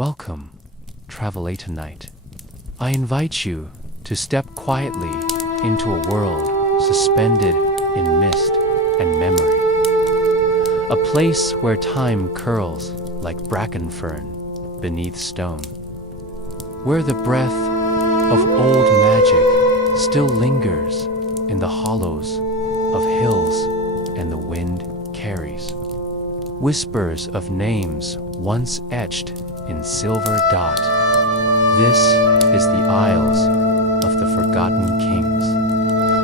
Welcome, traveler tonight. I invite you to step quietly into a world suspended in mist and memory. A place where time curls like bracken fern beneath stone. Where the breath of old magic still lingers in the hollows of hills and the wind carries whispers of names once etched in silver dot. This is the Isles of the Forgotten Kings,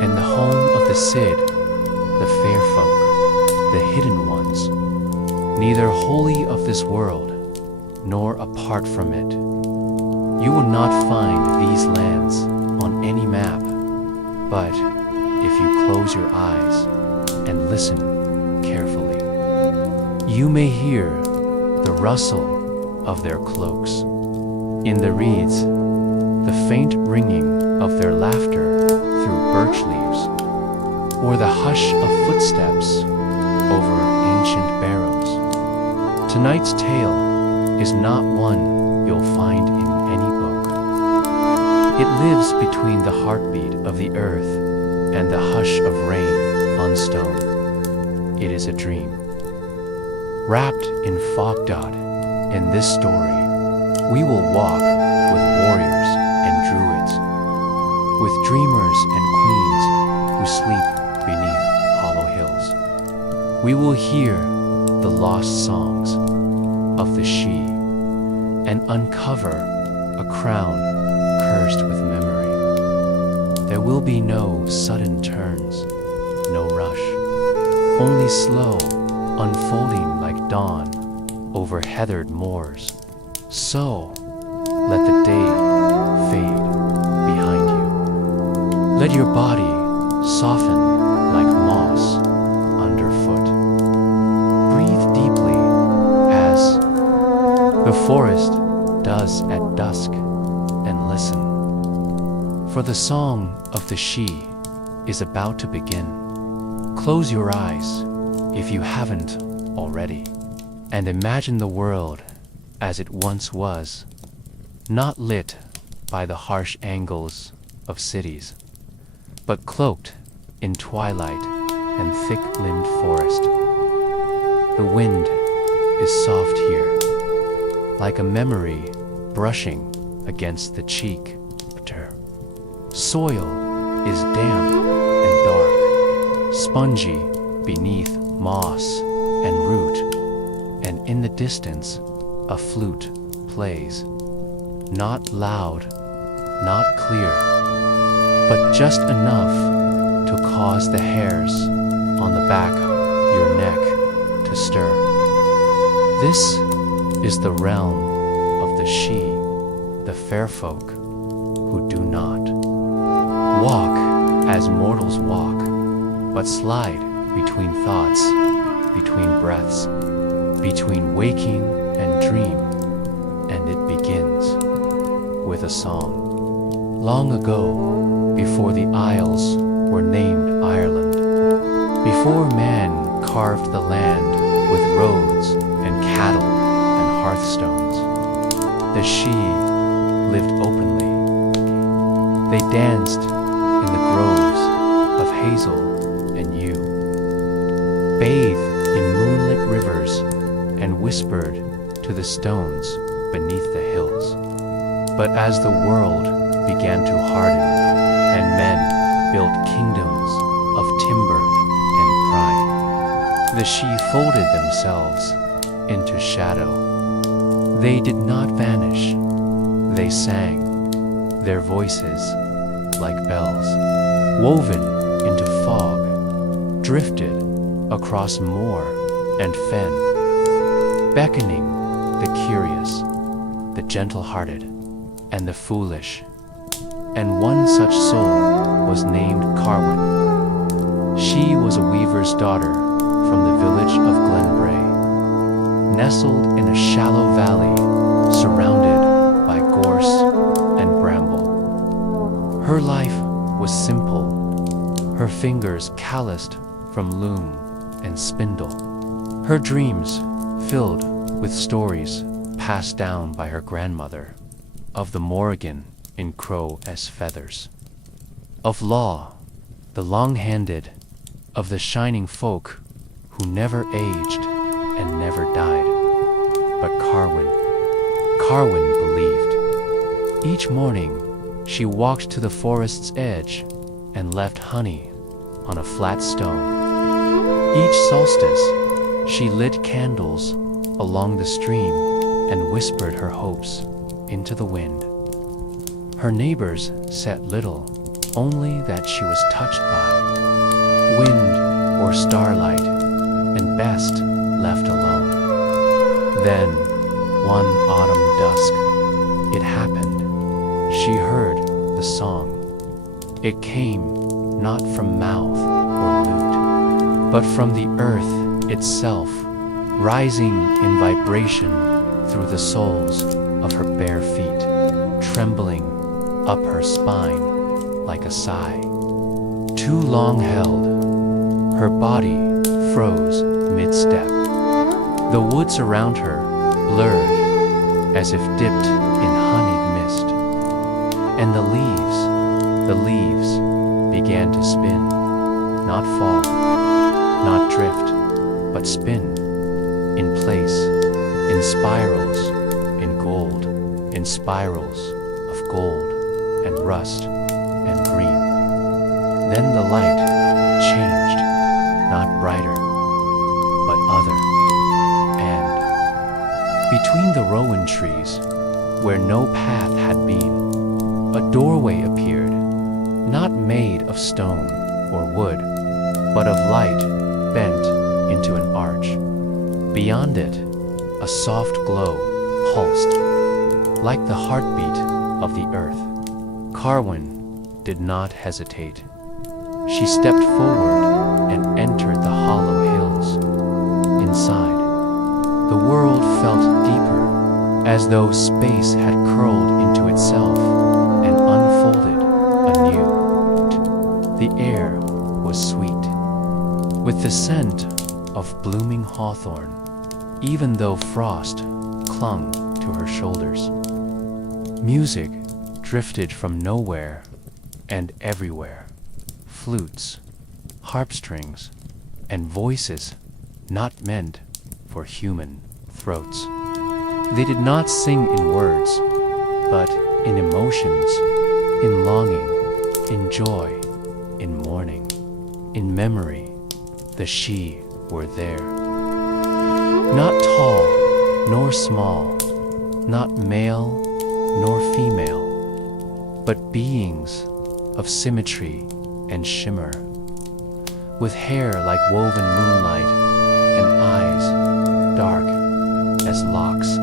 and the home of the Cid, the fair folk, the hidden ones, neither wholly of this world, nor apart from it. You will not find these lands on any map, but if you close your eyes and listen carefully, you may hear the rustle of their cloaks. In the reeds, the faint ringing of their laughter through birch leaves, or the hush of footsteps over ancient barrows. Tonight's tale is not one you'll find in any book. It lives between the heartbeat of the earth and the hush of rain on stone. It is a dream. Wrapped in fog dot, in this story, we will walk with warriors and druids, with dreamers and queens who sleep beneath hollow hills. We will hear the lost songs of the Sidhe and uncover a crown cursed with memory. There will be no sudden turns, no rush, only slow unfolding like dawn over heathered moors. So, let the day fade behind you. Let your body soften like moss underfoot. Breathe deeply as the forest does at dusk, and listen. For the song of the Sidhe is about to begin. Close your eyes if you haven't already, and imagine the world as it once was, not lit by the harsh angles of cities, but cloaked in twilight and thick-limbed forest. The wind is soft here, like a memory brushing against the cheek. Soil is damp and dark, spongy beneath moss and root, and in the distance a flute plays, not loud, not clear, but just enough to cause the hairs on the back of your neck to stir. This is the realm of the Sidhe, the fair folk who do not walk as mortals walk, but slide between thoughts, between breaths, between waking and dream, and it begins with a song. Long ago, before the Isles were named Ireland, before man carved the land with roads and cattle and hearthstones, the Sidhe lived openly. They danced in the groves of hazel and yew, bathed in moonlit rivers, and whispered to the stones beneath the hills. But as the world began to harden, and men built kingdoms of timber and pride, the Sidhe folded themselves into shadow. They did not vanish. They sang, their voices like bells, woven into fog, drifted across moor and fen, beckoning the curious, the gentle-hearted, and the foolish. And one such soul was named Carwyn. She was a weaver's daughter from the village of Glenbrae, nestled in a shallow valley surrounded by gorse and bramble. Her life was simple, her fingers calloused from loom and spindle, her dreams filled with stories passed down by her grandmother, of the Morrigan in crow's feathers, of Law, the long-handed, of the shining folk who never aged and never died. But Carwyn believed. Each morning, she walked to the forest's edge and left honey on a flat stone. Each solstice, she lit candles along the stream and whispered her hopes into the wind. Her neighbors said little, only that she was touched by wind or starlight, and best left alone. Then, one autumn dusk, it happened. She heard the song. It came not from mouth or lute, but from the earth itself, rising in vibration through the soles of her bare feet, trembling up her spine like a sigh. Too long held, her body froze mid-step. The woods around her blurred as if dipped in honeyed mist, and the leaves began to spin, not fall, not drift, but spin, in place, in spirals, in gold, in spirals of gold and rust and green. Then the light changed, not brighter, but other, and between the rowan trees, where no path had been, a doorway appeared, not made of stone or wood, but of light bent into an arch. Beyond it, a soft glow pulsed, like the heartbeat of the earth. Carwyn did not hesitate. She stepped forward and entered the hollow hills. Inside, the world felt deeper, as though space had curled into itself and unfolded anew. The air was sweet, with the scent of blooming hawthorn, even though frost clung to her shoulders. Music drifted from nowhere and everywhere. Flutes, harpstrings, and voices not meant for human throats. They did not sing in words, but in emotions, in longing, in joy, in mourning, in memory. The she were there. Not tall nor small, not male nor female, but beings of symmetry and shimmer, with hair like woven moonlight and eyes dark as locks.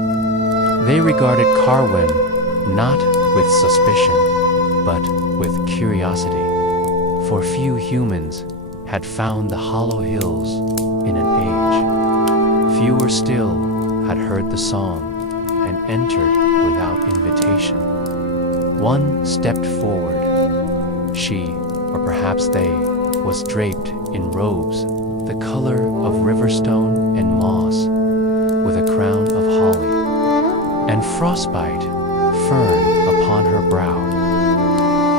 They regarded Carwyn not with suspicion, but with curiosity, for few humans had found the hollow hills in an age. Fewer still had heard the song and entered without invitation. One stepped forward. She, or perhaps they, was draped in robes the color of riverstone and moss, with a crown of holly, and frostbite fern upon her brow.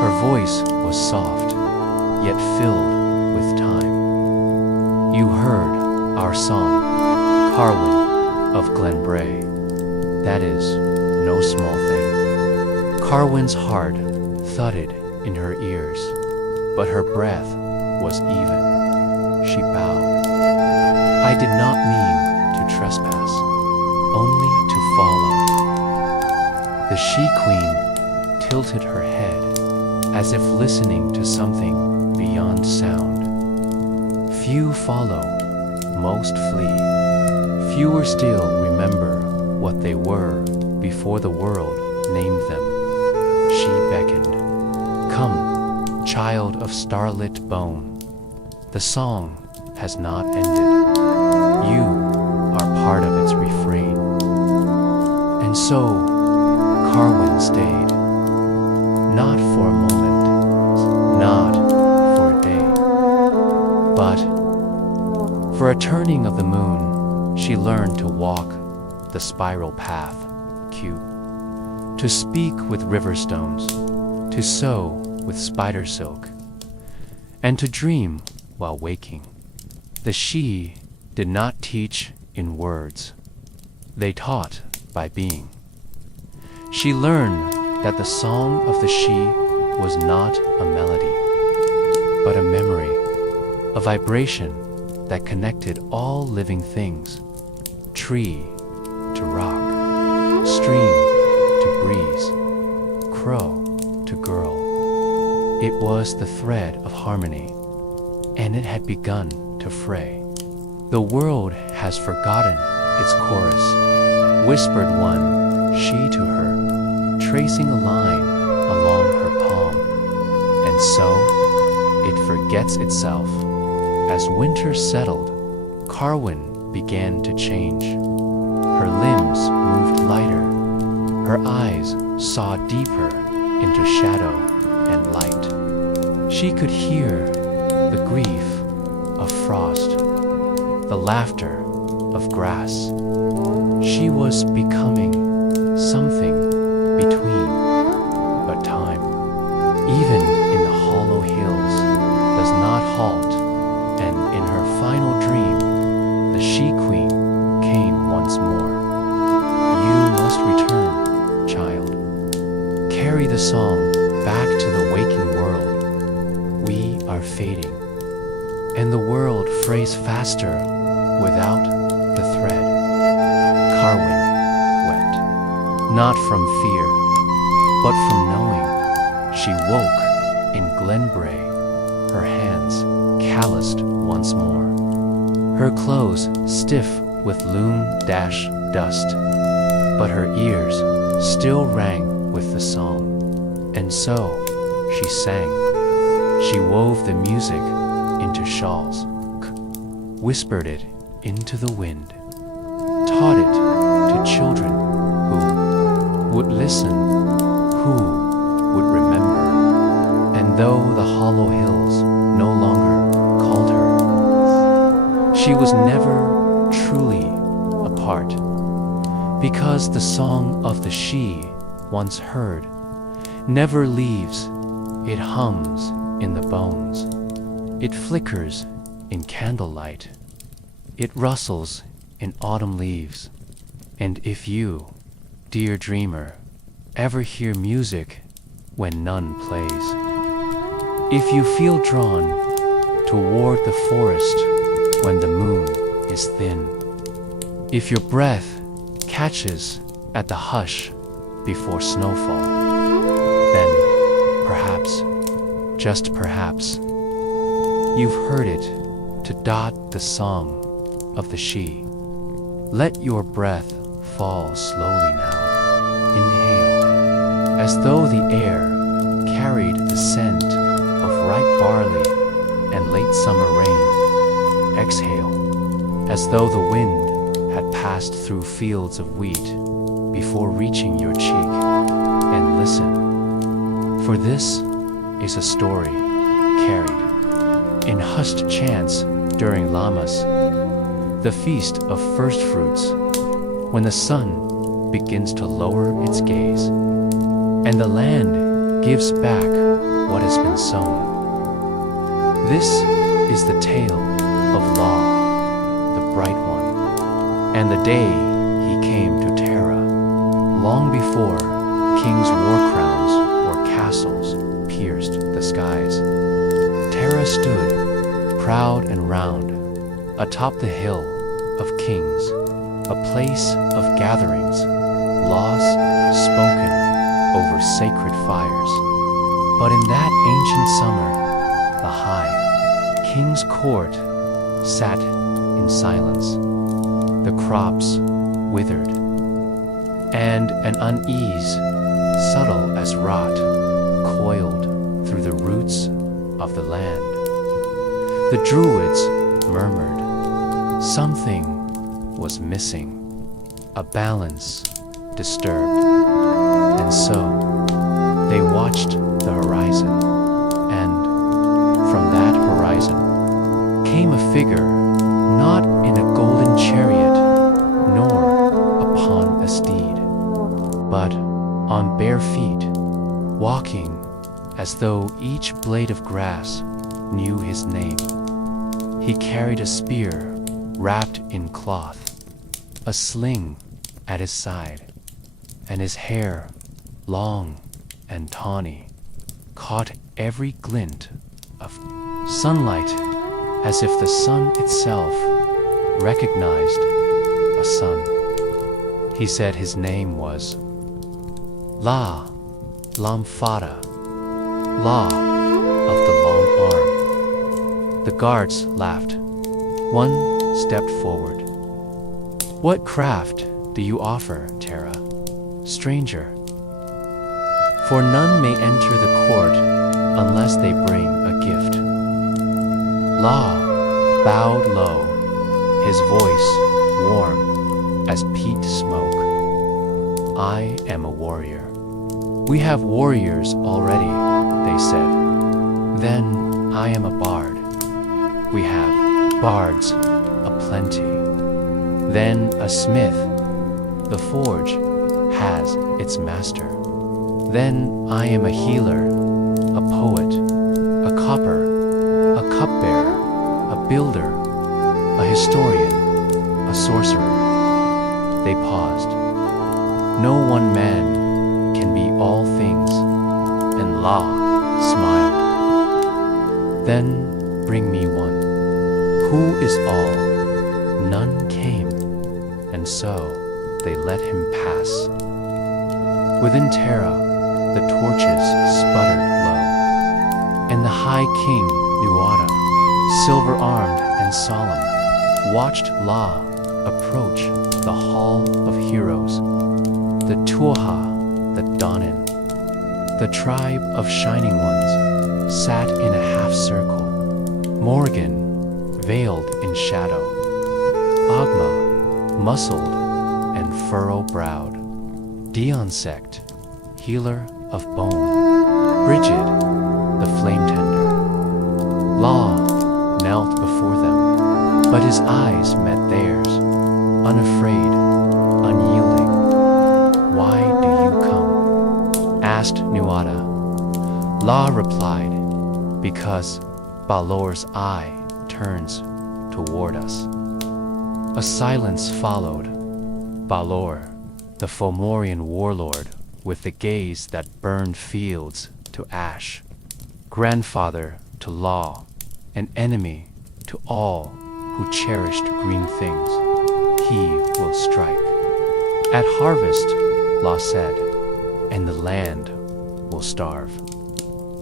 Her voice was soft, yet filled with time. You heard our song, Carwyn of Glenbrae. That is no small thing. Carwyn's heart thudded in her ears, but her breath was even. She bowed. I did not mean to trespass, only to follow. The she-queen tilted her head, as if listening to something beyond sound. Few follow, most flee. Fewer still remember what they were before the world named them. She beckoned. Come, child of starlit bone. The song has not ended. You are part of its refrain. And so, Carwyn stayed. Not for a moment, not for a day, but for a turning of the moon, she learned to walk the spiral path. cute, to speak with river stones, to sew with spider silk, and to dream while waking. The she did not teach in words. They taught by being. She learned that the song of the she was not a melody, but a memory, a vibration that connected all living things, tree to rock, stream to breeze, crow to girl. It was the thread of harmony, and it had begun to fray. The world has forgotten its chorus, whispered one she to her, tracing a line along her palm. And so it forgets itself. As winter settled, Carwin began to change. Her limbs moved lighter, her eyes saw deeper into shadow and light. She could hear the grief of frost, the laughter of grass. She was becoming something between, but time, even in the hollow hills, does not halt, and in her final dream, the she-queen came once more. You must return, child. Carry the song back to the waking world. We are fading, and the world frays faster without the thread. Carwin wept, not from fear, but from knowing. She woke in Glenbrae, her hands calloused once more, her clothes stiff with loom-dust, but her ears still rang with the song. And so she sang. She wove the music into shawls, whispered it into the wind, taught it to children who would listen, who would remember. And though the hollow hills no longer called her, she was never truly apart, because the song of the she once heard never leaves. It hums in the bones, it flickers in candlelight, it rustles in autumn leaves. And if you, dear dreamer, ever hear music when none plays, if you feel drawn toward the forest when the moon is thin, if your breath catches at the hush before snowfall, then perhaps, just perhaps, you've heard it to dot the song of the she. Let your breath fall slowly now. Inhale, as though the air carried the scent of ripe barley and late summer rain. Exhale, as though the wind had passed through fields of wheat before reaching your cheek. And listen, for this is a story carried in hushed chants during Lammas, the feast of first fruits, when the sun begins to lower its gaze, and the land gives back what has been sown. This is the tale of Law, the bright one, and the day he came to Tara, long before kings' war crowns or castles pierced the skies. Tara stood, proud and round, atop the hill of kings, a place of gatherings, laws spoken over sacred fires. But in that ancient summer, the high king's court sat in silence. The crops withered, and an unease, subtle as rot, coiled through the roots of the land. The druids murmured. Something was missing, a balance disturbed. And so they watched the horizon, and from that horizon came a figure, not in a golden chariot, nor upon a steed, but on bare feet, walking as though each blade of grass knew his name. He carried a spear wrapped in cloth, a sling at his side, and his hair, long and tawny, caught every glint of sunlight as if the sun itself recognized a sun. He said his name was La Lamfada, Law of the Long Arm. The guards laughed. One stepped forward. What craft do you offer, Tara, stranger? For none may enter the court unless they bring a gift. Law bowed low, his voice warm as peat smoke. I am a warrior. We have warriors already, they said. Then I am a bard. We have bards aplenty. Then a smith. The forge has its master. Then I am a healer, a poet, a copper, a cupbearer, a builder, a historian, a sorcerer. They paused. No one man can be all things, and La smiled. Then bring me one. Who is all? None came, and so they let him pass. Within Tara, the torches sputtered low, and the High King Nuada, silver-armed and solemn, watched La approach the Hall of Heroes, the Tuaha, the Danin. The tribe of Shining Ones sat in a half-circle, Morgan veiled in shadow, Agma muscled and furrow-browed, Dionsect, healer of bone, Brigid, the flame-tender. Law knelt before them, but his eyes met theirs, unafraid, unyielding. Why do you come? Asked Nuada. La replied, because Balor's eye turns toward us. A silence followed. Balor, the Fomorian warlord, with the gaze that burned fields to ash, grandfather to Law, an enemy to all who cherished green things, he will strike. At harvest, Law said, and the land will starve.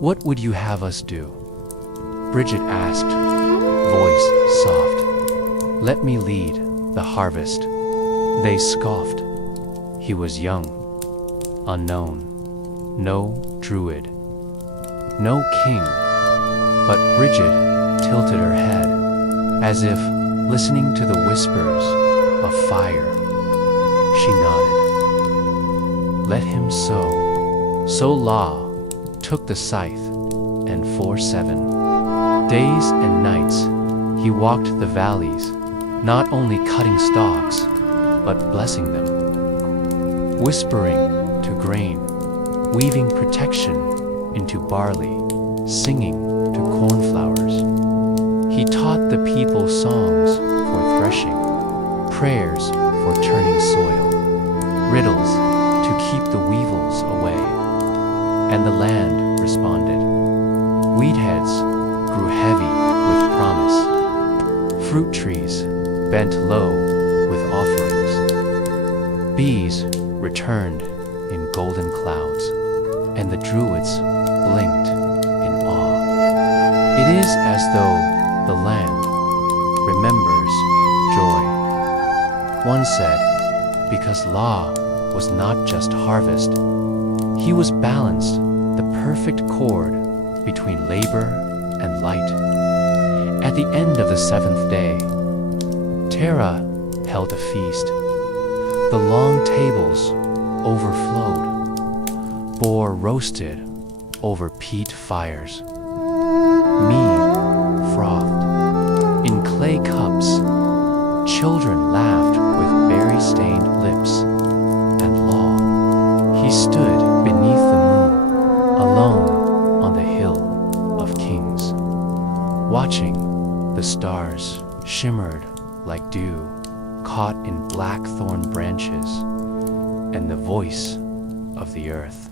What would you have us do? Bridget asked, voice soft. Let me lead the harvest. They scoffed. He was young, unknown, no druid, no king, but Bridget tilted her head, as if listening to the whispers of fire. She nodded. Let him sow. So La took the scythe, and for 7 days and nights he walked the valleys, not only cutting stalks, but blessing them, whispering to grain, weaving protection into barley, singing to cornflowers. He taught the people songs for threshing, prayers for turning soil, riddles to keep the weevils away. And the land responded. Weed heads grew heavy with promise. Fruit trees bent low with offerings. Bees returned in golden clouds, and the druids blinked in awe. It is as though the land remembers joy. One said, because Law was not just harvest, he was balanced, the perfect chord between labor and light. At the end of the 7th day, Tara held a feast. The long tables overflowed, boar roasted over peat fires, mead frothed in clay cups, children laughed with berry-stained lips, and Law He stood beneath the moon, alone on the hill of kings, watching the stars shimmered like dew caught in blackthorn branches, and the voice of the earth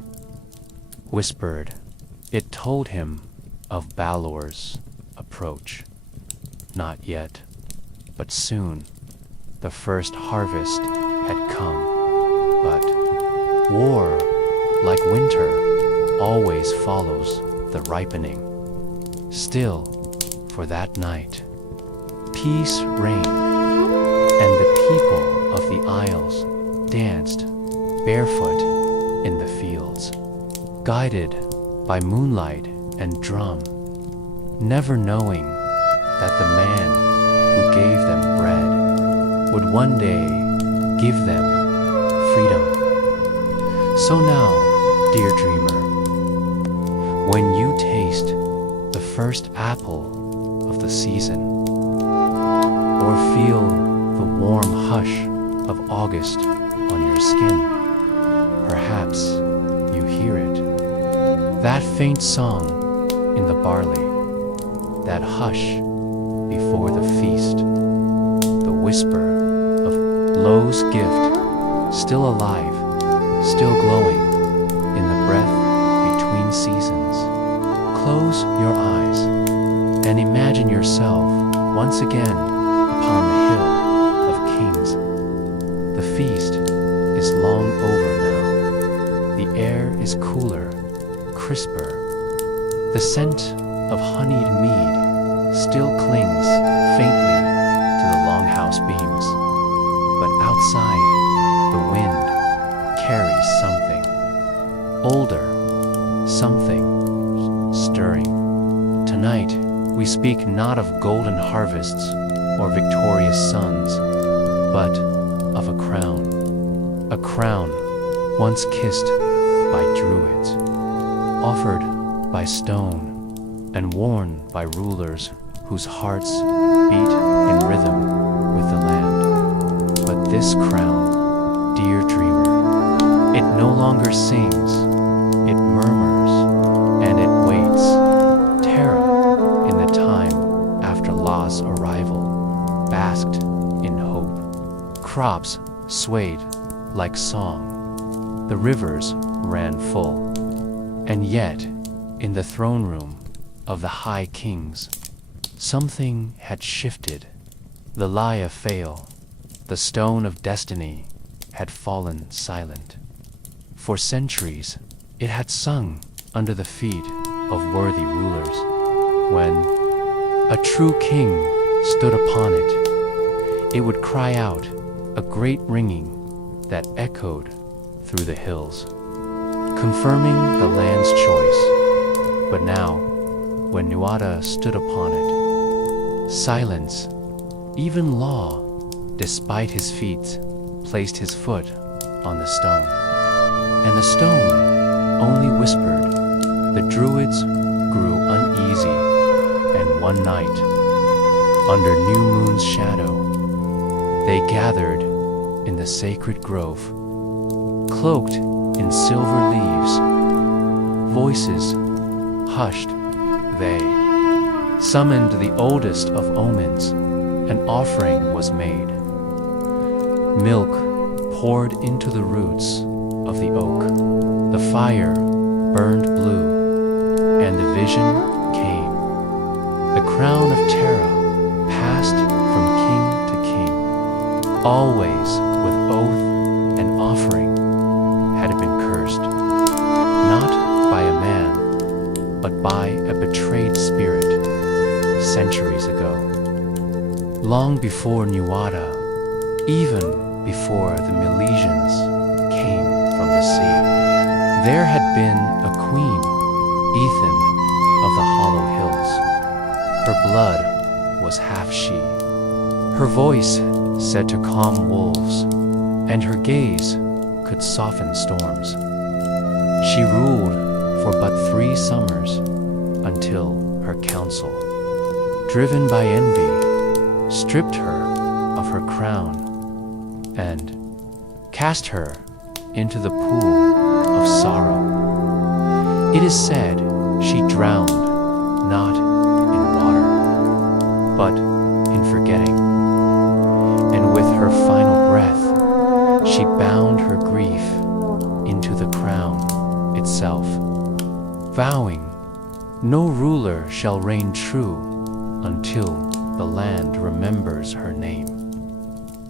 whispered. It told him of Balor's approach. Not yet, but soon the first harvest had come. But war, like winter, always follows the ripening. Still, for that night, peace reigned, and the people of the Isles danced barefoot in the fields, guided by moonlight and drum, never knowing that the man who gave them bread would one day give them freedom. So now, dear dreamer, when you taste the first apple of the season, or feel the warm hush of August on your skin, perhaps you hear it, that faint song in the barley, that hush before the feast, the whisper of Lo's gift, still alive, still glowing in the breath between seasons. Close your eyes and imagine yourself once again upon the hill of kings. The feast is long over now. The air is cooler, crisper. The scent of honeyed mead still clings faintly to the longhouse beams, but outside the wind carries something older, something stirring. Tonight we speak not of golden harvests or victorious suns, but of a crown once kissed by druids, offered by stone, and worn by rulers whose hearts beat in rhythm with the land. But this crown, dear dreamer, it no longer sings, it murmurs, and it waits. Terra, in the time after La's arrival, basked in hope. Crops swayed like song, the rivers ran full, and yet, in the throne room of the high kings, something had shifted. The lyre fail, the stone of destiny, had fallen silent. For centuries, it had sung under the feet of worthy rulers. When a true king stood upon it, it would cry out, a great ringing that echoed through the hills, confirming the land's choice. But now, when Nuada stood upon it, silence, even law, despite his feet, placed his foot on the stone. And the stone only whispered. The druids grew uneasy, and one night, under new moon's shadow, they gathered in the sacred grove, cloaked in silver leaves, voices hushed. They summoned the oldest of omens. An offering was made. Milk poured into the roots of the oak. The fire burned blue, and the vision came. The crown of Terra passed from king to king. Always with oath and offering had it been cursed, not by a man, but by a betrayed spirit, centuries ago. Long before Nuada, even before the Milesians came from the sea, there had been a queen, Ethan of the Hollow Hills. Her blood was half she. Her voice said to calm wolves, and her gaze could soften storms. She ruled for but 3 summers until her council, driven by envy, stripped her of her crown and cast her into the pool of sorrow. It is said she drowned not in water, but in forgetting. And with her final breath, she bound her grief into the crown itself, vowing no ruler shall reign true until the land remembers her name.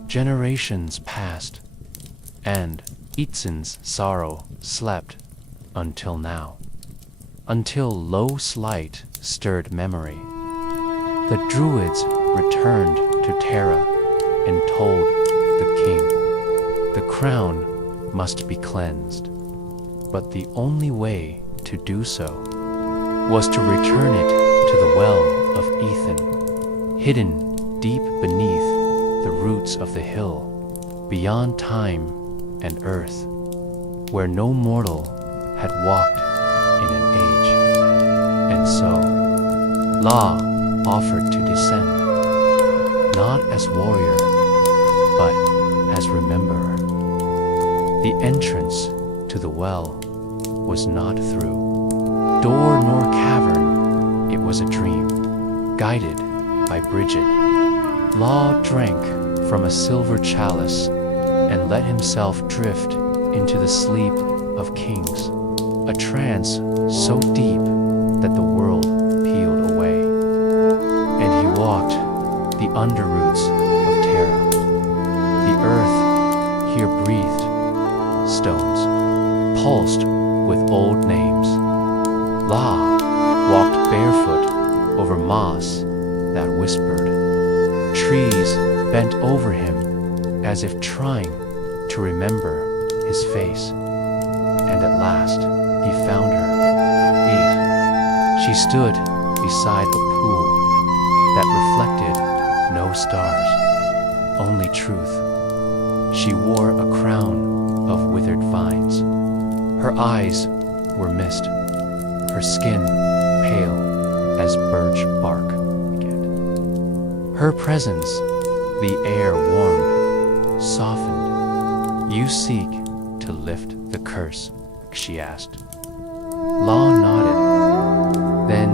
Generations passed, and Itzan's sorrow slept until now, until low slight stirred memory. The Druids returned to Tara and told the king the crown must be cleansed, but the only way to do so was to return it to the well of Ethan, hidden deep beneath the roots of the hill, beyond time and earth, where no mortal had walked in an age. And so, La offered to descend, not as warrior, but as rememberer. The entrance to the well was not through door nor cavern, it was a dream, guided by Bridget. La drank from a silver chalice and let himself drift into the sleep of kings, a trance so deep that the world peeled away. And he walked the underroots of Tara. The earth here breathed stones, pulsed with old names. La walked barefoot over moss that whispered. Trees bent over him as if trying to remember his face. And at last he found her. 8. She stood beside a pool that reflected no stars, only truth. She wore a crown of withered vines. Her eyes were mist, her skin pale as birch bark. Her presence, the air warmed, softened. You seek to lift the curse, she asked. La nodded. Then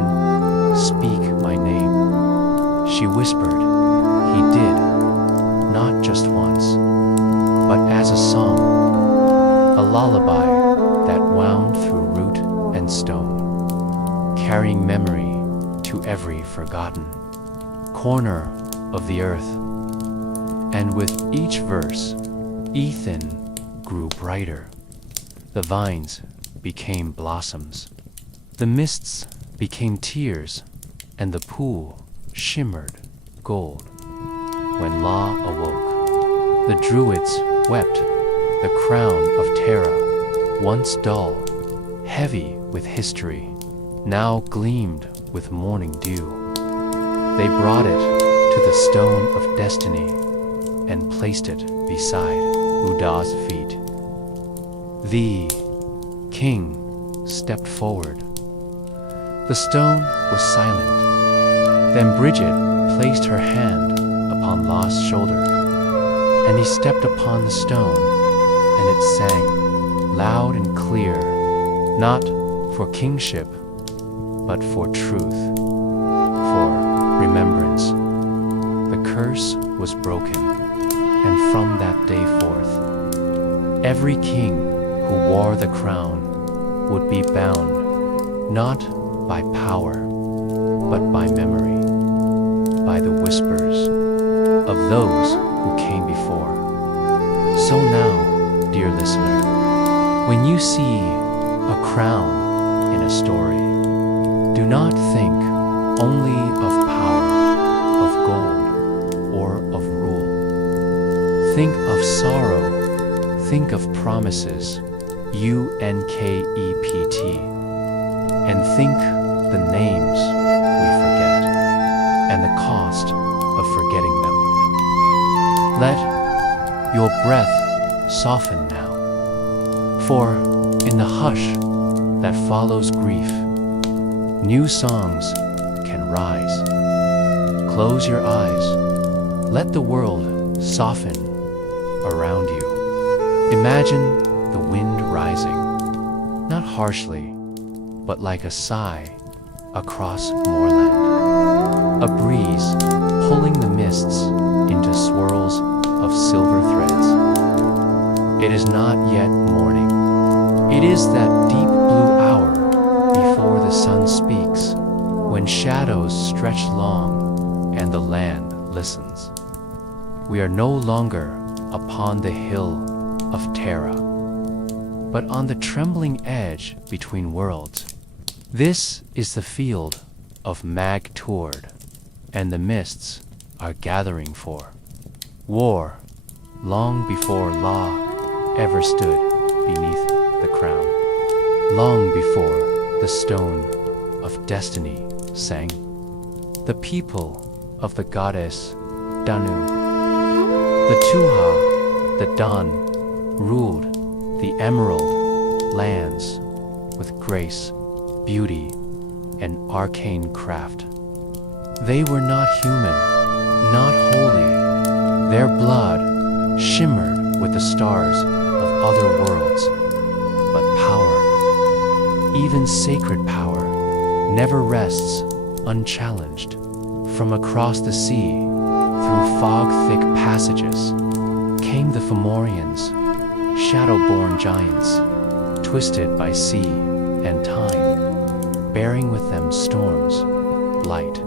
speak my name, she whispered. He did, not just once, but as a song, a lullaby that wound through root and stone, carrying memory to every forgotten corner of the earth. And with each verse, Ethan grew brighter. The vines became blossoms. The mists became tears, and the pool shimmered gold. When La awoke, the Druids wept. The crown of Tara, once dull, heavy with history, now gleamed with morning dew. They brought it to the stone of destiny and placed it beside Uda's feet. The king stepped forward. The stone was silent. Then Bridget placed her hand upon La's shoulder, and he stepped upon the stone, and it sang, loud and clear, not for kingship, but for truth, for remembrance. The curse was broken, and from that day forth, every king who wore the crown would be bound not by power, but by memory, by the whispers of those who came before. So now, dear listener, when you see a crown in a story, do not think only of power, of gold, or of rule. Think of sorrow, think of promises, UNKEPT, and think the names we forget, and the cost of forgetting them. Let your breath soften now, for in the hush that follows grief, new songs can rise. Close your eyes, let the world soften around you. Imagine the wind rising, not harshly, but like a sigh across moorland. A breeze pulling the mists into swirls of silver threads. It is not yet morning. It is that deep blue hour before the sun speaks, when shadows stretch long and the land listens. We are no longer upon the hill of Terra, but on the trembling edge between worlds. This is the field of Mag Tord, and the mists are gathering for war, long before law ever stood beneath the crown, long before the stone of destiny sang. The people of the goddess Danu, the Tuatha, the Dawn, ruled the emerald lands with grace, beauty, and arcane craft. They were not human, not holy. Their blood shimmered with the stars of other worlds. But power, even sacred power, never rests unchallenged. From across the sea, through fog-thick passages, came the Fomorians, shadow-born giants, twisted by sea and time, bearing with them storms, light,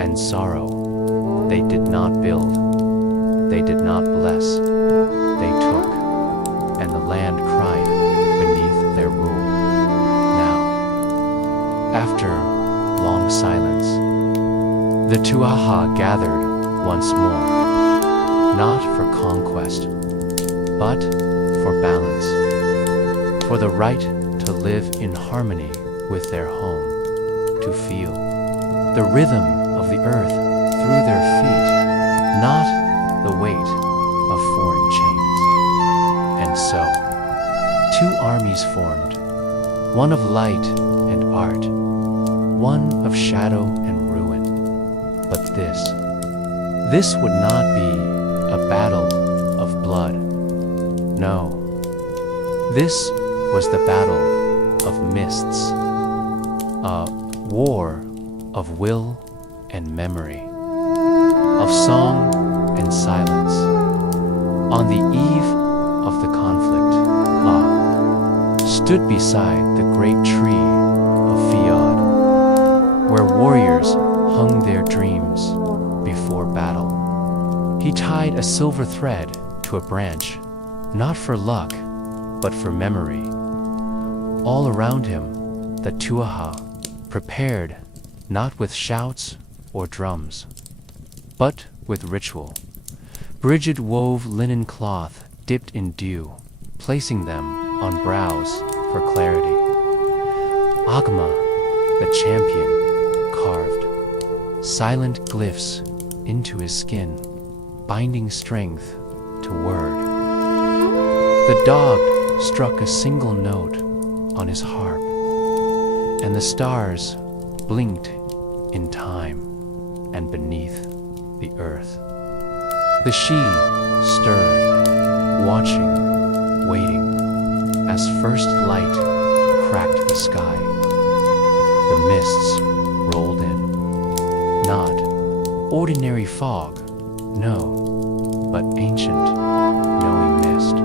and sorrow. They did not build, they did not bless, they took, and the land cried beneath their rule. Now, after long silence, the Tuatha gathered once more, not for conquest, but for balance, for the right to live in harmony with their home, to feel the rhythm of the earth through their feet, not the weight of foreign chains. And so, two armies formed, one of light and art, one of shadow and ruin. But this would not be a battle of blood. No, this was the battle of mists, a war of will and memory, of song and silence. On the eve of the conflict, La stood beside the great tree of Fiod, where warriors hung their dreams before battle. He tied a silver thread to a branch, not for luck, but for memory. All around him, the Tuatha prepared, not with shouts or drums, but with ritual. Bridget wove linen cloth dipped in dew, placing them on brows for clarity. Agma, the champion, carved silent glyphs into his skin, binding strength to word. The dog struck a single note on his harp, and the stars blinked in time and beneath the earth. The she stirred, watching, waiting, as first light cracked the sky. The mists rolled in, not ordinary fog, no, but ancient, knowing mist.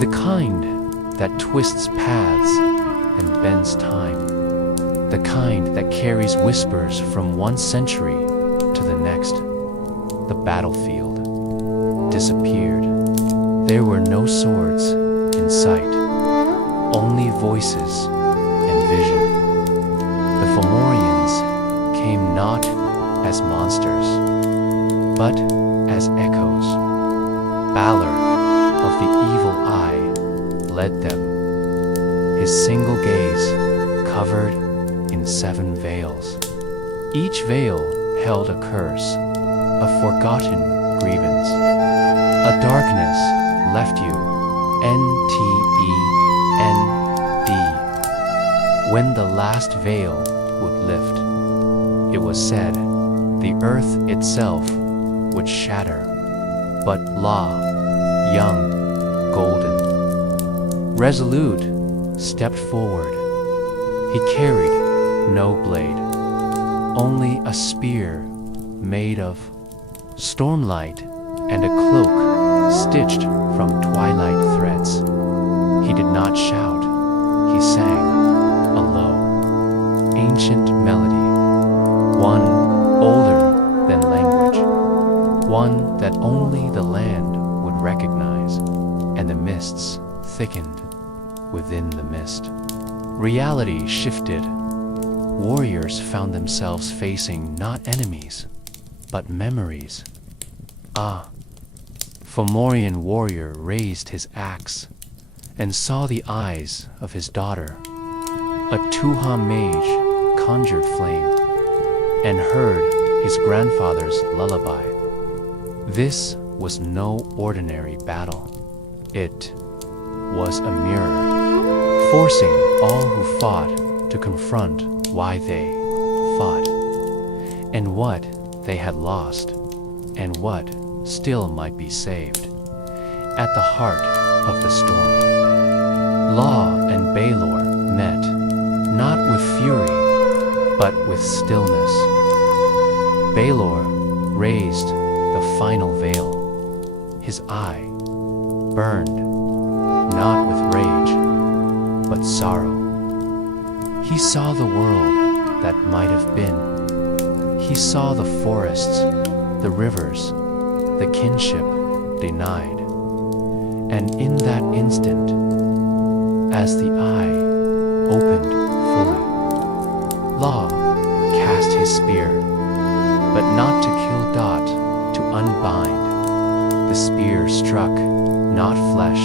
The kind that twists paths and bends time. The kind that carries whispers from one century to the next. The battlefield disappeared. There were no swords in sight, only voices and vision. The Fomorians came not as monsters, but as echoes. Balor of the evil eye led them, his single gaze covered in 7 veils. Each veil held a curse, a forgotten grievance, a darkness left you, N-T-E-N-D. When the last veil would lift, it was said the earth itself would shatter, but La, young, golden, resolute, stepped forward. He carried no blade, only a spear made of stormlight and a cloak stitched from twilight threads. He did not shout, he sang a low, ancient melody, one older than language, one that only the land would recognize, and the mists thickened within the mist. Reality shifted. Warriors found themselves facing not enemies, but memories. Ah, Fomorian warrior raised his axe and saw the eyes of his daughter. A Tuha mage conjured flame and heard his grandfather's lullaby. This was no ordinary battle. It was a mirror, forcing all who fought to confront why they fought, and what they had lost, and what still might be saved. At the heart of the storm, Law and Baelor met, not with fury, but with stillness. Baelor raised the final veil. His eye burned, not with rage, but sorrow. He saw the world that might have been. He saw the forests, the rivers, the kinship denied. And in that instant, as the eye opened fully, Law cast his spear, but not to kill Dot, to unbind. The spear struck not flesh,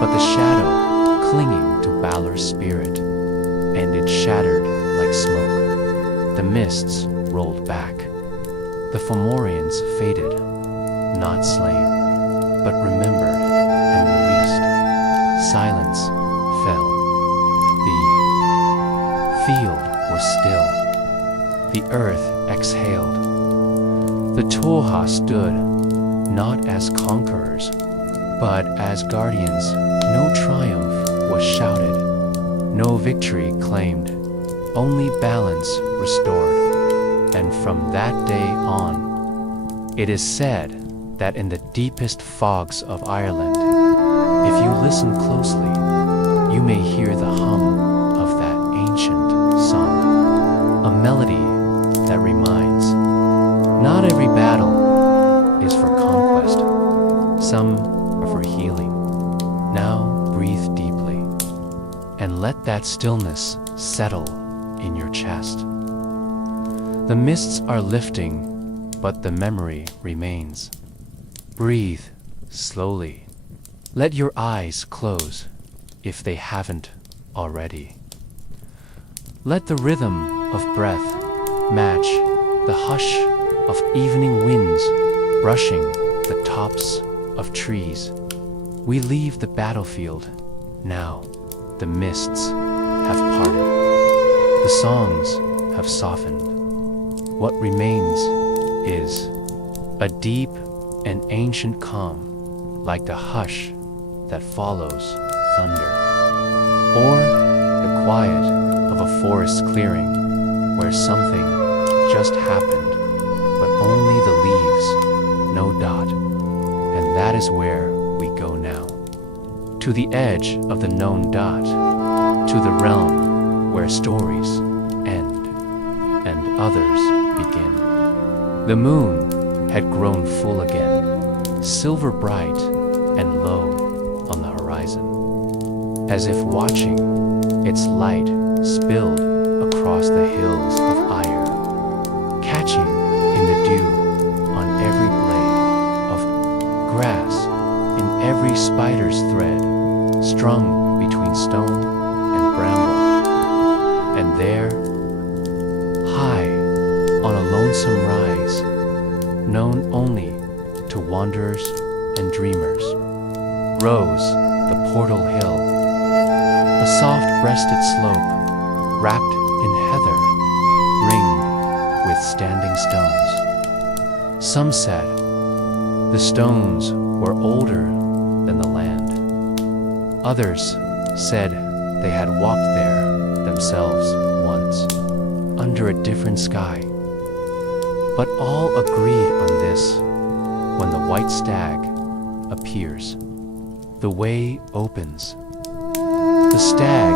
but the shadow clinging to Balor's spirit, and it shattered like smoke. The mists rolled back. The Fomorians faded, not slain, but remembered and released. Silence fell. The field was still. The earth exhaled. The Toha stood, not as conquerors, but as guardians. No triumph was shouted, no victory claimed, only balance restored. And from that day on, it is said that in the deepest fogs of Ireland, if you listen closely, you may hear the hum of that ancient song, a melody that reminds, not every battle is for conquest, some are for healing. Now breathe deeply, and let that stillness settle in your chest. The mists are lifting, but the memory remains. Breathe slowly. Let your eyes close, if they haven't already. Let the rhythm of breath match the hush of evening winds brushing the tops of trees. We leave the battlefield now. The mists have parted. The songs have softened. What remains is a deep and ancient calm, like the hush that follows thunder, or the quiet of a forest clearing where something just happened, but only the leaves know Dot. And that is where we go now, to the edge of the known Dot, to the realm where stories end and others begin. The moon had grown full again, silver bright and low on the horizon, as if watching its light spilled across the hills of Ire, catching in the dew on every blade of grass, in every spider's thread, strung between stone and bramble. And there, high on a lonesome rise, known only to wanderers and dreamers, rose the portal hill, a soft-breasted slope wrapped in heather, ringed with standing stones. Some said the stones were older than the land. Others said they had walked there themselves once, under a different sky. But all agreed on this: when the white stag appears, the way opens. The stag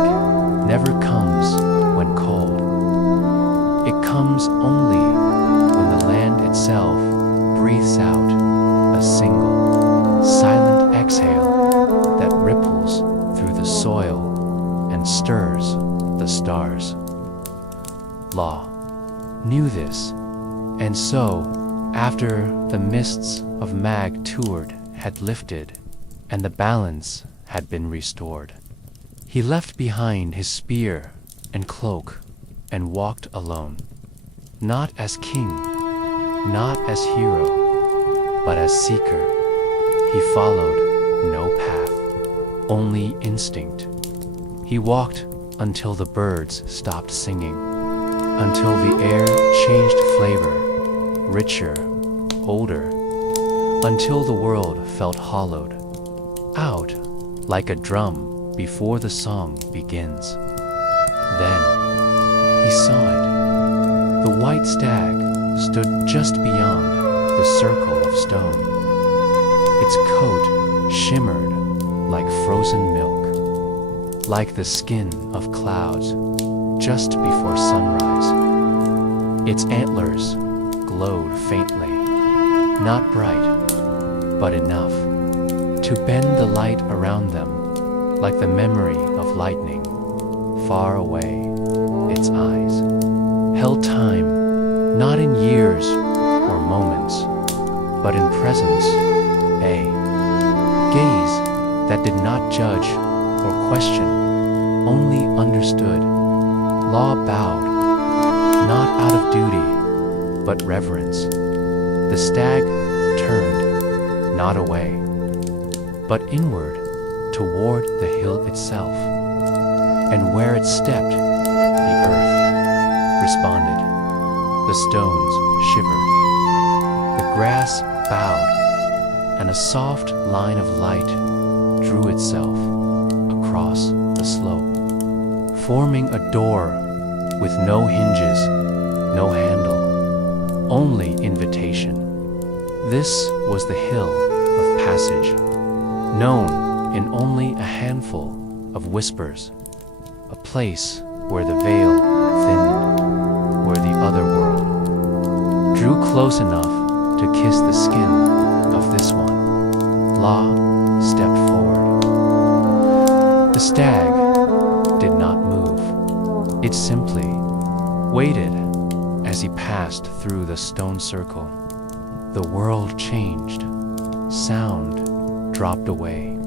never comes when cold. It comes only when the land itself breathes out a single, silent exhale that ripples through the soil and stirs the stars. Law knew this, and so, after the mists of Mag Tuord had lifted and the balance had been restored, he left behind his spear and cloak and walked alone, not as king, not as hero, but as seeker. He followed no path, only instinct. He walked until the birds stopped singing, until the air changed flavor, richer, older, until the world felt hollowed out like a drum before the song begins. Then he saw it. The white stag stood just beyond the circle of stone. Its coat shimmered like frozen milk, like the skin of clouds just before sunrise. Its antlers glowed faintly, not bright, but enough to bend the light around them like the memory of lightning. Far away, its eyes held time, not in years or moments, but in presence, a gaze that did not judge or question, only understood. Law bowed, not out of duty, but reverence. The stag turned, not away, but inward toward the hill itself. And where it stepped, the earth responded. The stones shivered. The grass bowed, and a soft line of light drew itself across the slope, forming a door with no hinges, no handle, only invitation. This was the hill of passage, known in only a handful of whispers, a place where the veil thinned, where the other world drew close enough to kiss the skin of this one. Law stepped forward. The stag did not move. It simply waited as he passed through the stone circle. The world changed. Sound dropped away.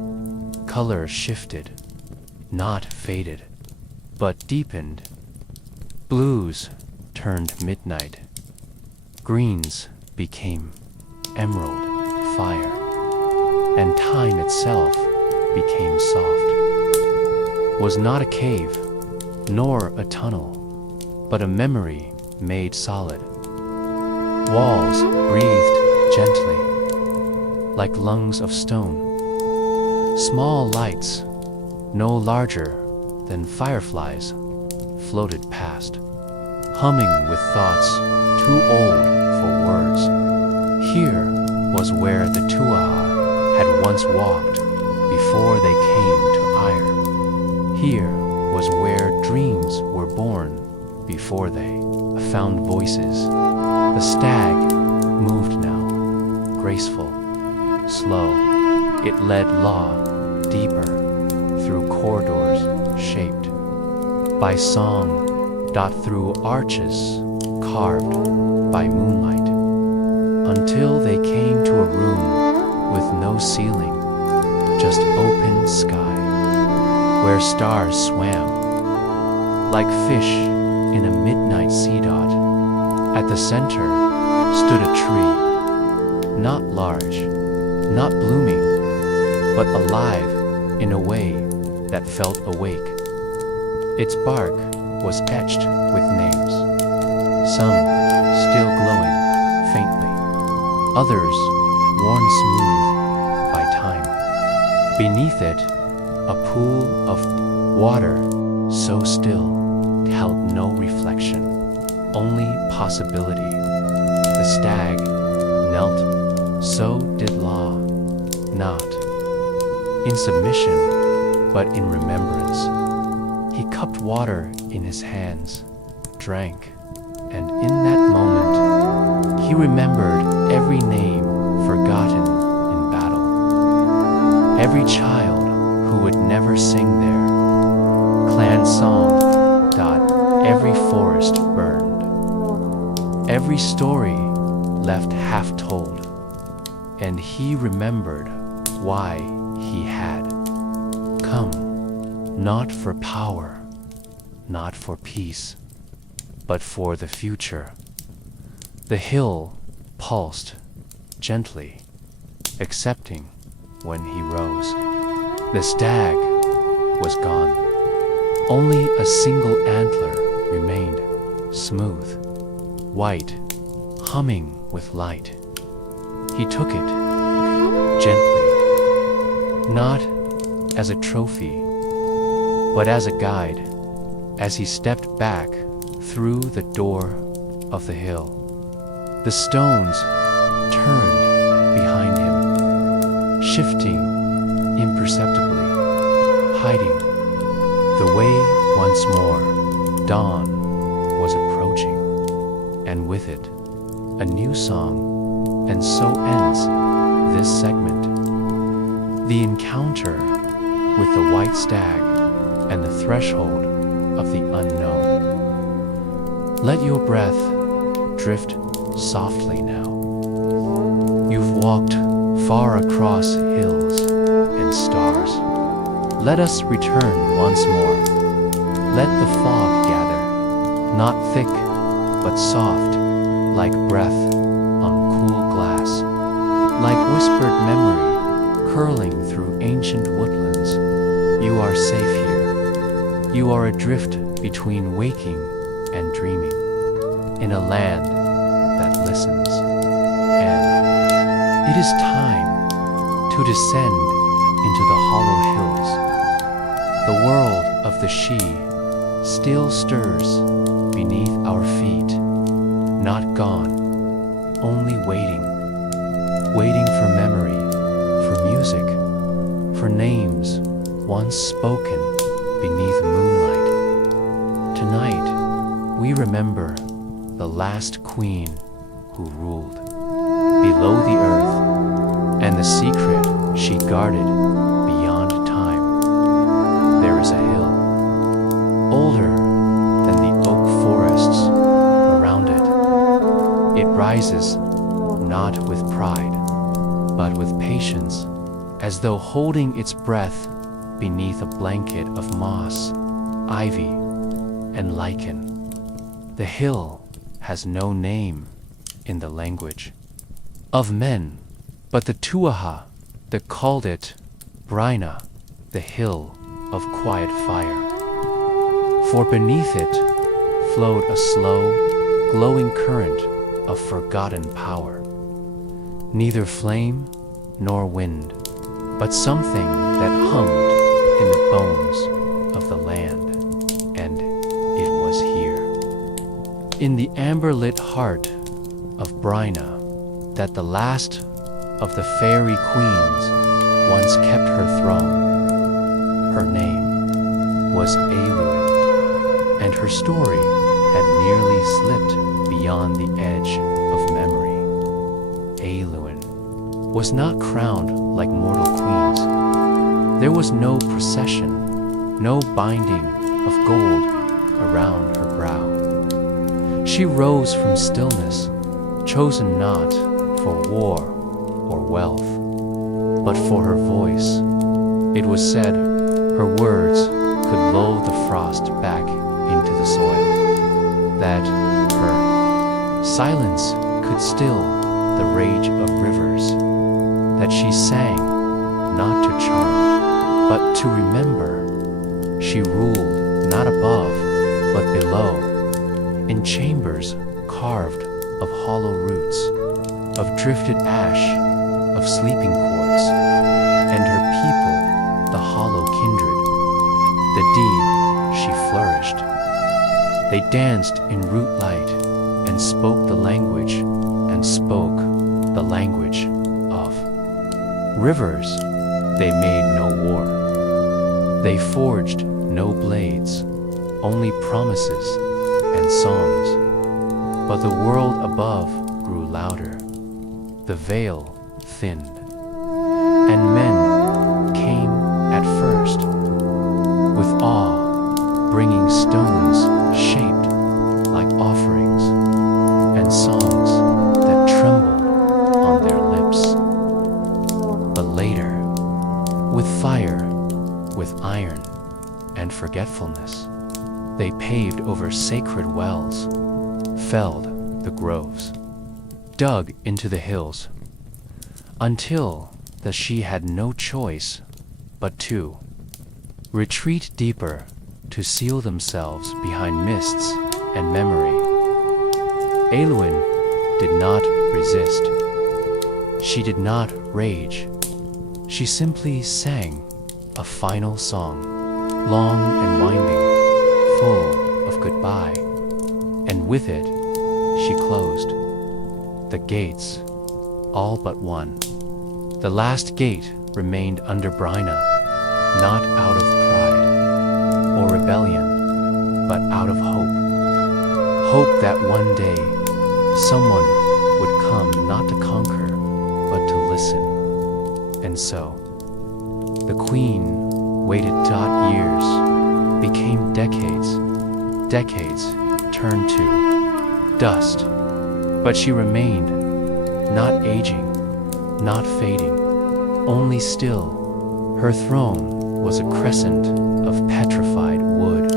Color shifted, not faded, but deepened. Blues turned midnight. Greens became emerald fire. And time itself became soft. Was not a cave, nor a tunnel, but a memory made solid. Walls breathed gently, like lungs of stone. Small lights, no larger than fireflies, floated past, humming with thoughts too old for words. Here was where the Tuatha had once walked before they came to Ire. Here was where dreams were born before they found voices. The stag moved now, graceful, slow. It led Law deeper through corridors shaped by song, through arches carved by moonlight, until they came to a room with no ceiling, just open sky, where stars swam like fish in a midnight sea dot. At the center stood a tree, not large, not blooming, but alive in a way that felt awake. Its bark was etched with names, some still glowing faintly, others worn smooth by time. Beneath it, a pool of water so still held no reflection, only possibility. The stag knelt, so did Law, not in submission, but in remembrance. He cupped water in his hands, drank, and in that moment, he remembered every name forgotten in battle, every child who would never sing their clan song. Every forest burned, every story left half told, and he remembered why he had come, not for power, not for peace, but for the future. The hill pulsed gently, accepting when he rose. The stag was gone. Only a single antler remained, smooth, white, humming with light. He took it gently, not as a trophy, but as a guide, as he stepped back through the door of the hill. The stones turned behind him, shifting imperceptibly, hiding. The way once more, dawn was approaching, and with it, a new song, and so ends this segment. The encounter with the white stag and the threshold of the unknown. Let your breath drift softly now. You've walked far across hills and stars. Let us return once more. Let the fog gather, not thick, but soft, like breath on cool glass, like whispered memory curling through ancient woodlands. You are safe here. You are adrift between waking and dreaming, in a land that listens. And it is time to descend into the hollow hills. The world of the she still stirs beneath our feet, not gone, only waiting, waiting for memory, for music, for names once spoken beneath moonlight. Tonight, we remember the last queen who ruled below the earth, and the secret she guarded beyond time. There is a hill, older than the oak forests around it. It rises not with pride, but with patience, as though holding its breath beneath a blanket of moss, ivy, and lichen. The hill has no name in the language of men, but the Tuatha that called it Brina, the hill of quiet fire. For beneath it flowed a slow, glowing current of forgotten power. Neither flame nor wind, but something that hummed in the bones of the land, and it was here, in the amber-lit heart of Brina, that the last of the fairy queens once kept her throne. Her name was Aluin, and her story had nearly slipped beyond the edge of memory. Aluin was not crowned like mortal queens. There was no procession, no binding of gold around her brow. She rose from stillness, chosen not for war or wealth, but for her voice. It was said her words could lull the frost back into the soil, that her silence could still the rage of rivers, that she sang not to charm, but to remember. She ruled not above, but below, in chambers carved of hollow roots, of drifted ash, of sleeping quartz, and her people, the hollow kindred. The deed she flourished. They danced in root light and spoke the language of rivers. They made no war. They forged no blades, only promises and songs. But the world above grew louder. The veil thinned, and men came at first with awe, bringing stones shaped like offerings and songs that trembled on their lips. But later, with fire, with iron, and forgetfulness, they paved over sacred wells, felled the groves, dug into the hills, until that she had no choice but to retreat deeper, to seal themselves behind mists and memory. Eilwen did not resist. She did not rage. She simply sang a final song, long and winding, full of goodbye, and with it she closed the gates, all but one. The last gate remained under Bryna, not out of pride or rebellion, but out of hope. Hope that one day someone would come not to conquer, but to listen. And so, the queen waited. Years became decades. Decades turned to dust. But she remained, not aging, not fading, only still. Her throne was a crescent of petrified wood.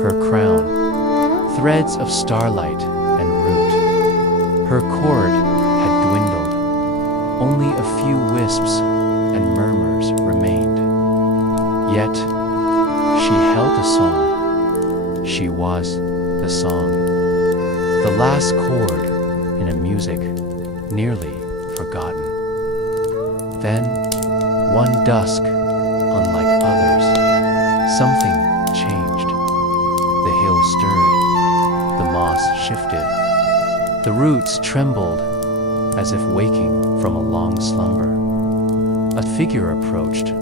Her crown, threads of starlight and root. Her cord had dwindled. Only a few wisps and murmurs remained. Yet, she held a song. She was the song. The last chord in a music nearly forgotten. Then, one dusk, unlike others, something changed. The hill stirred, the moss shifted, the roots trembled as if waking from a long slumber. A figure approached,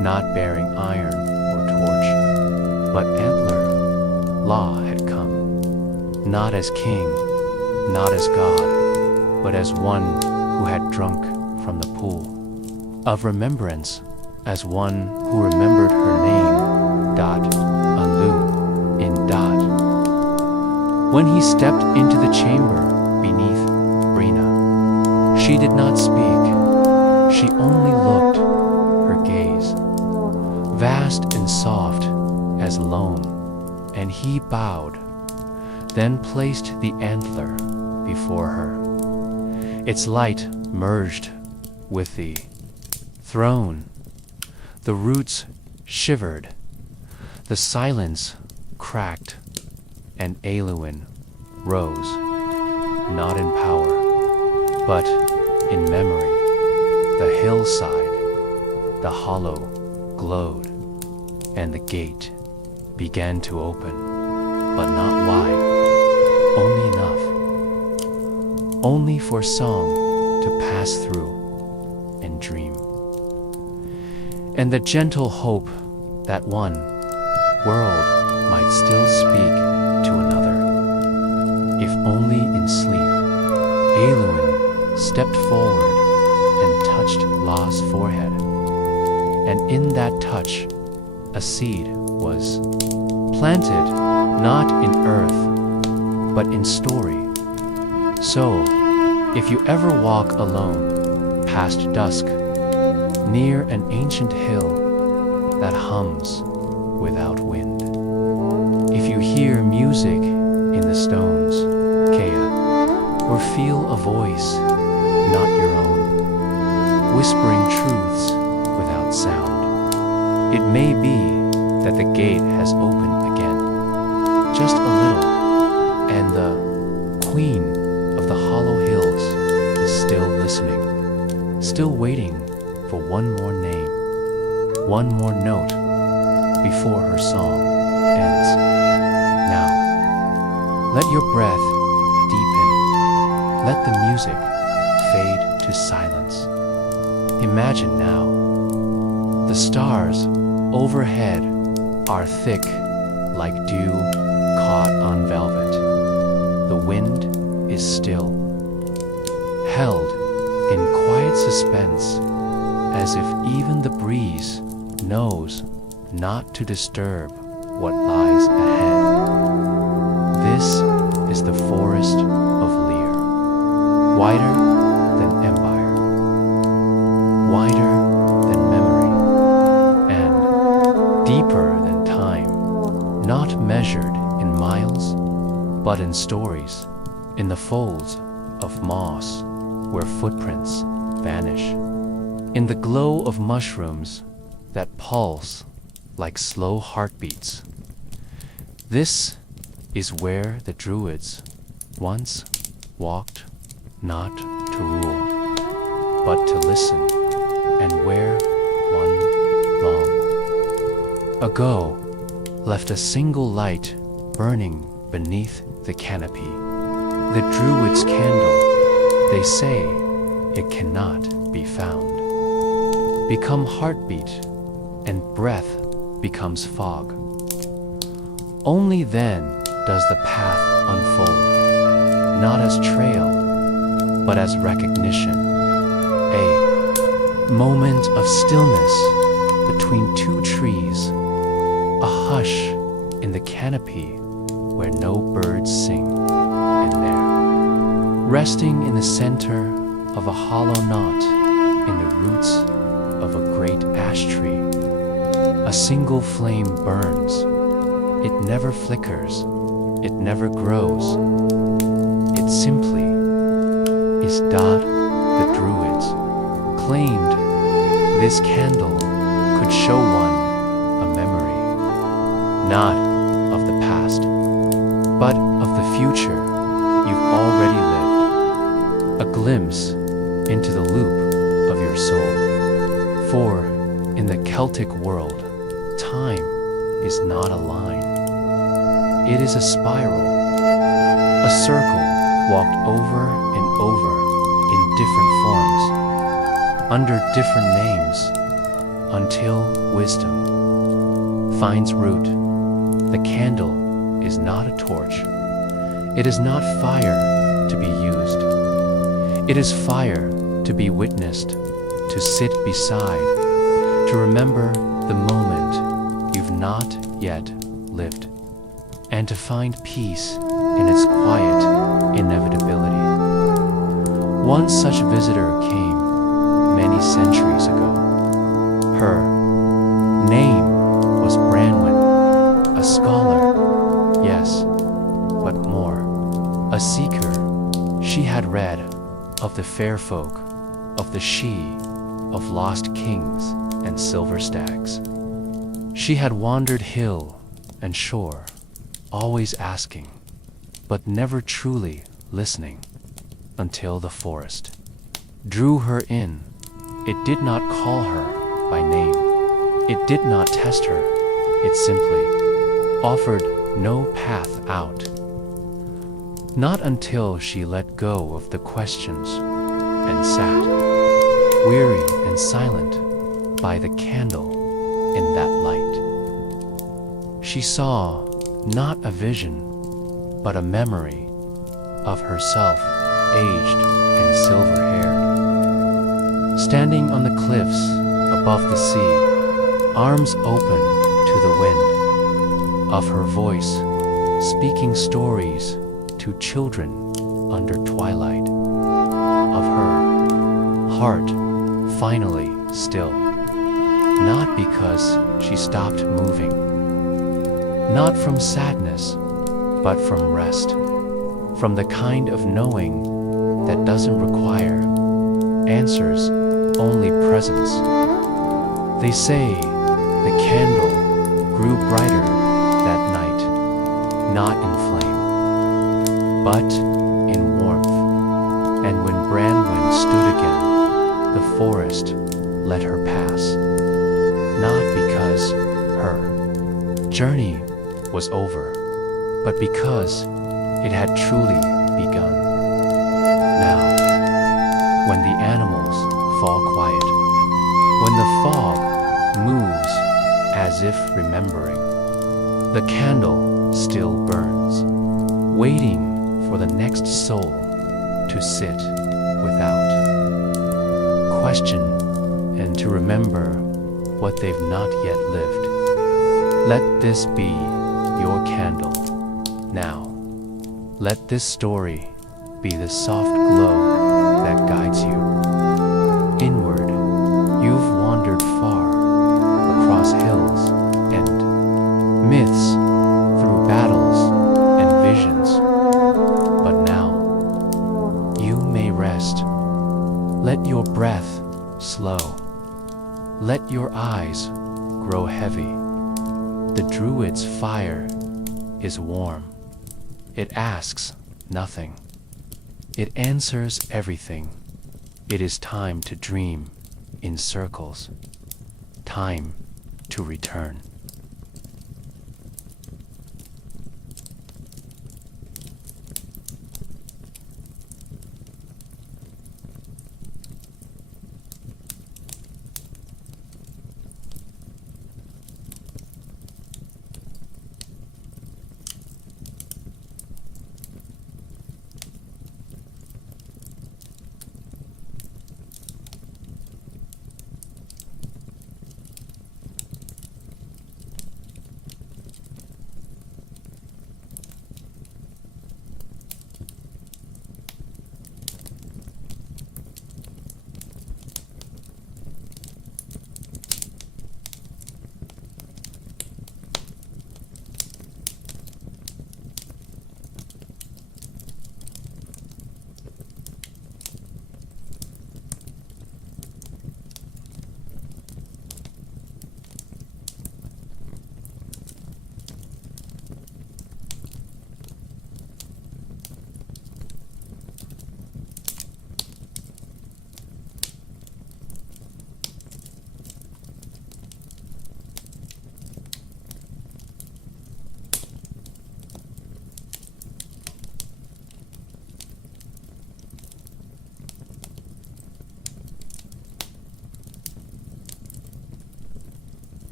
not bearing iron or torch, but antler. Law had come, not as king, not as god, but as one who had drunk from the pool of remembrance, as one who remembered her name, Alu in Dot. When he stepped into the chamber beneath Bryna, she did not speak. She only looked, her gaze, vast and soft as loam, and he bowed, then placed the antler before her. Its light merged with the throne. The roots shivered, the silence cracked, and Eilwen rose, not in power, but in memory. The hillside, the hollow glowed, and the gate began to open, but not wide, only enough, only for song to pass through and dream. And the gentle hope that one world might still speak to another, if only in sleep. Eilwen stepped forward and touched Law's forehead, and in that touch a seed was planted, not in earth, but in story. So, if you ever walk alone past dusk, near an ancient hill that hums without wind, if you hear music in the stones, Kea, or feel a voice not your own, whispering truths without sound, it may be that the gate has opened again, just a little, and the queen of the hollow hills is still listening, still waiting for one more name. one more note before her song ends. Now, let your breath deepen. Let the music fade to silence. Imagine now, the stars overhead are thick like dew caught on velvet. The wind is still, held in quiet suspense, as if even the breeze knows not to disturb what lies ahead. This is the forest of Lear, wider than empire, wider than memory, and deeper than time, not measured in miles, but in stories, in the folds of moss where footprints vanish, in the glow of mushrooms that pulse like slow heartbeats. This is where the Druids once walked, not to rule, but to listen, and where one long ago left a single light burning beneath the canopy. The Druid's candle, they say it cannot be found, become heartbeat, and breath becomes fog. Only then does the path unfold, not as trail, but as recognition, a moment of stillness between two trees, a hush in the canopy where no birds sing, and there, resting in the center of a hollow knot in the roots of a great ash tree, a single flame burns. It never flickers, it never grows. It simply is. The Druids claimed this candle could show one a memory, not of the past, but of the future you've already lived, a glimpse into the loop of your soul. For in the Celtic world, time is not a line. It is a spiral, a circle walked over and over in different forms, under different names, until wisdom finds root. The candle is not a torch. It is not fire to be used. It is fire to be witnessed, to sit beside, to remember the moment you've not yet lived, and to find peace in its quiet inevitability. One such visitor came many centuries ago. Her name was Branwen, a scholar, yes, but more, a seeker. She had read of the fair folk, of the Sidhe, of lost kings and silver stags. She had wandered hill and shore, always asking, but never truly listening, until the forest drew her in. It did not call her by name. It did not test her. It simply offered no path out. Not until she let go of the questions and sat, weary and silent, by the candle in that light. She saw not a vision, but a memory of herself, aged and silver-haired, standing on the cliffs above the sea, arms open to the wind, of her voice speaking stories to children under twilight, of her heart finally still, not because she stopped moving, not from sadness, but from rest, from the kind of knowing that doesn't require answers, only presence. They say the candle grew brighter that night, not in flame, but in warmth. And when Branwen stood again, the forest let her pass. not because her journey was over, but because it had truly begun. Now, when the animals fall quiet, when the fog moves as if remembering, the candle still burns, waiting for the next soul to sit without, question, and to remember what they've not yet lived. Let this be your candle now. Let this story be the soft glow that guides you. Inward, you've wandered far, across hills and myths, through battles and visions. But now, you may rest. Let your breath slow. Let your eyes grow heavy. The druid's fire is warm. It asks nothing. It answers everything. It is time to dream in circles. Time to return.